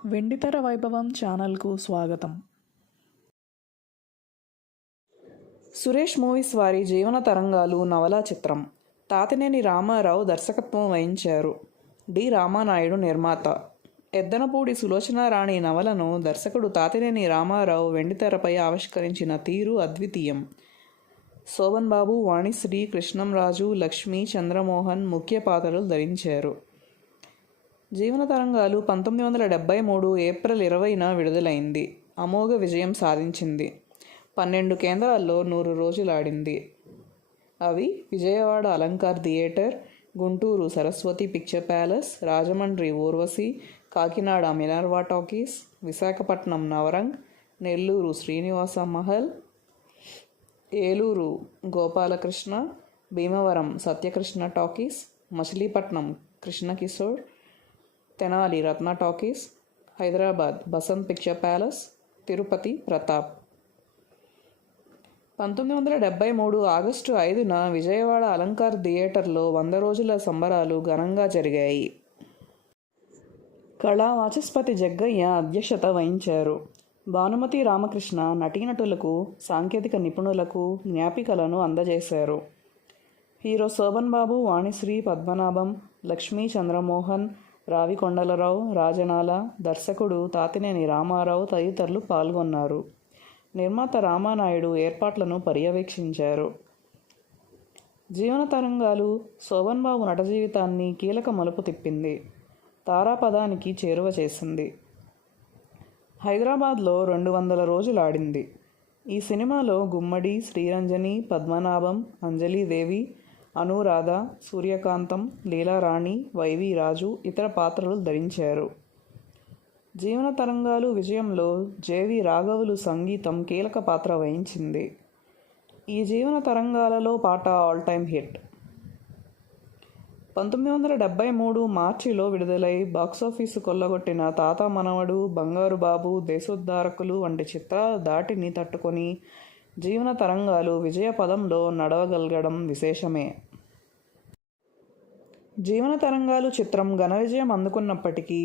వెండితెర వైభవం ఛానల్కు స్వాగతం. సురేష్ మూవీస్ వారి జీవన తరంగాలు నవలా చిత్రం. తాతినేని రామారావు దర్శకత్వం వహించారు. డి రామానాయుడు నిర్మాత. ఎద్దనపూడి సులోచనారాణి నవలను దర్శకుడు తాతినేని రామారావు వెండితెరపై ఆవిష్కరించిన తీరు అద్వితీయం. శోభన్ బాబు, వాణిశ్రీ, కృష్ణంరాజు, లక్ష్మి, చంద్రమోహన్ ముఖ్య పాత్రలు ధరించారు. జీవన తరంగాలు 1973 ఏప్రిల్ 20న విడుదలైంది. అమోఘ విజయం సాధించింది. 12 కేంద్రాల్లో 100 రోజులాడింది. అవి Vijayawada Alankar theatre, Guntur Saraswati picture palace, Rajahmundry Urvashi, Kakinada Minerva talkies, Visakhapatnam Navrang, Nellore Srinivasa Mahal, Eluru Gopalakrishna, Bhimavaram Satyakrishna talkies, Machilipatnam Krishnakishore, Tenali Ratna talkies, Hyderabad Basant picture palace, Tirupati Pratap. 1973 August 5న విజయవాడ అలంకార్ థియేటర్లో 100 రోజుల సంబరాలు ఘనంగా జరిగాయి. కళా వాచస్పతి జగ్గయ్య అధ్యక్షత వహించారు. భానుమతి రామకృష్ణ నటీనటులకు, సాంకేతిక నిపుణులకు జ్ఞాపికలను అందజేశారు. హీరో శోభన్ బాబు, వాణిశ్రీ, పద్మనాభం, లక్ష్మీ, చంద్రమోహన్, రావి కొండలరావు, రాజనాల, దర్శకుడు తాతినేని రామారావు తదితరులు పాల్గొన్నారు. నిర్మాత రామానాయుడు ఏర్పాట్లను పర్యవేక్షించారు. జీవన తరంగాలు శోభన్ బాబు నట జీవితాన్ని కీలక మలుపు తిప్పింది. తారాపదానికి చేరువ చేసింది. హైదరాబాద్లో 200 రోజులాడింది. ఈ సినిమాలో గుమ్మడి, శ్రీరంజని, పద్మనాభం, అంజలీదేవి, అనురాధ, సూర్యకాంతం, లీలారాణి, వైవి రాజు ఇతర పాత్రలు ధరించారు. జీవన తరంగాలు విజయంలో జేవి రాఘవులు సంగీతం కీలక పాత్ర వహించింది. ఈ జీవన తరంగాలలో పాట ఆల్ టైమ్ హిట్. 1973 మార్చిలో విడుదలై బాక్సాఫీసు కొల్లగొట్టిన తాత మనవడు, బంగారు బాబు, దేశోద్ధారకులు వంటి చిత్రాల దాటిని తట్టుకొని జీవన తరంగాలు విజయ పదంలో నడవగలగడం విశేషమే. జీవన తరంగాలు చిత్రం ఘన విజయం అందుకున్నప్పటికీ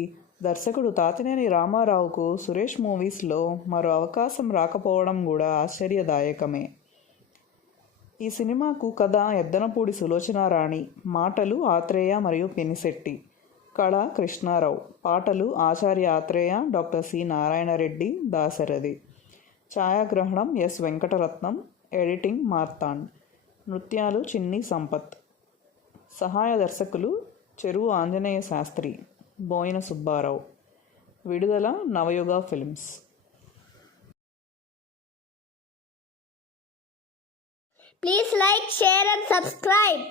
దర్శకుడు తాతినేని రామారావుకు సురేష్ మూవీస్లో మరో అవకాశం రాకపోవడం కూడా ఆశ్చర్యదాయకమే. ఈ సినిమాకు కథ ఎద్దనపూడి సులోచనారాణి, మాటలు ఆత్రేయ మరియు పెనిశెట్టి, కళ కృష్ణారావు, పాటలు ఆచార్య ఆత్రేయ, డాక్టర్ సి నారాయణరెడ్డి, దాశరథి, ఛాయాగ్రహణం ఎస్ వెంకటరత్నం, ఎడిటింగ్ మార్తాండ్, నృత్యాలు చిన్ని సంపత్, సహాయ దర్శకులు చెరువు ఆంజనేయ శాస్త్రి, బోయిన సుబ్బారావు. విడుదల నవయుగ films. Please like, share and subscribe.